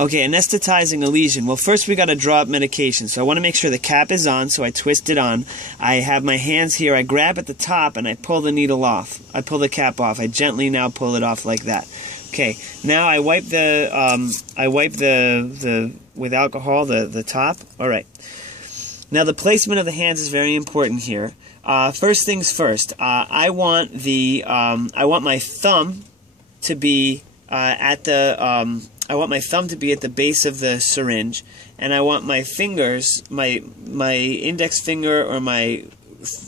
Okay, anesthetizing a lesion. Well, first we got to draw up medication. So I want to make sure the cap is on, so I twist it on. I have my hands here. I grab at the top and I pull the needle off. I pull the cap off. I gently now pull it off like that. Okay, now I wipe the with alcohol the top. All right. Now the placement of the hands is very important here. First things first. I want my thumb to be at the base of the syringe, and I want my fingers, my index finger or my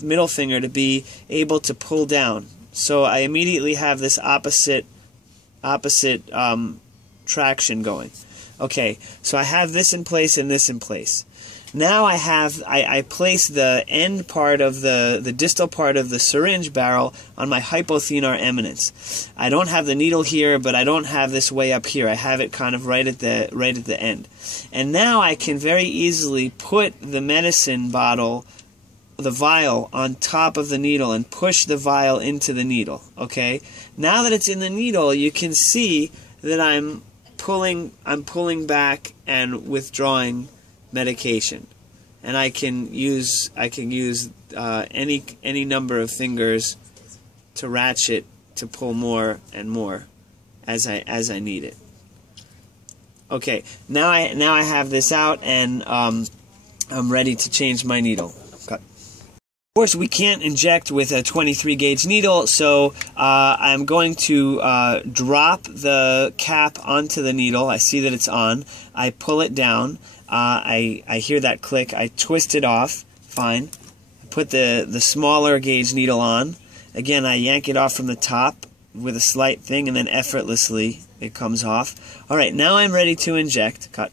middle finger, to be able to pull down. So I immediately have this opposite traction going. Okay, so I have this in place and this in place. Now I place the end part of the distal part of the syringe barrel on my hypothenar eminence. I don't have the needle here, but I don't have this way up here. I have it kind of right at the end. And now I can very easily put the medicine bottle, the vial, on top of the needle and push the vial into the needle. Okay? Now that it's in the needle, you can see that I'm pulling back and withdrawing medication, and I can use any number of fingers to ratchet to pull more and more as I need it. Okay, now I have this out, and I'm ready to change my needle. Cut. Of course, we can't inject with a 23 gauge needle, so I'm going to drop the cap onto the needle. I see that it's on. I pull it down. I hear that click. I twist it off. Fine. I put the smaller gauge needle on. Again, I yank it off from the top with a slight thing, and then effortlessly it comes off. All right, now I'm ready to inject. Cut.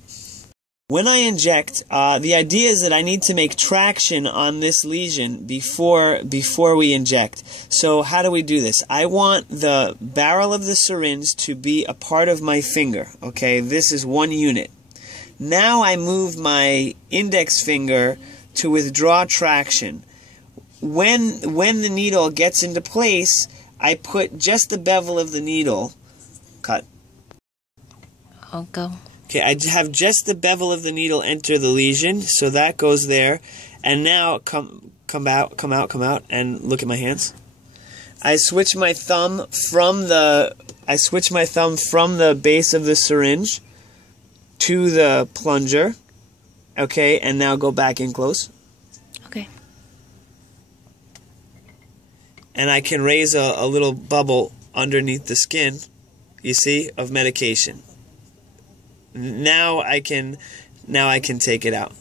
When I inject, the idea is that I need to make traction on this lesion before we inject. So how do we do this? I want the barrel of the syringe to be a part of my finger. Okay, this is one unit. Now I move my index finger to withdraw traction. When the needle gets into place, I put just the bevel of the needle. Cut. I'll go. Okay, I have just the bevel of the needle enter the lesion, so that goes there. And now come out, and look at my hands. I switch my thumb from the base of the syringe to the plunger. Okay, and now go back in close. Okay. And I can raise a little bubble underneath the skin, you see, of medication. Now I can take it out.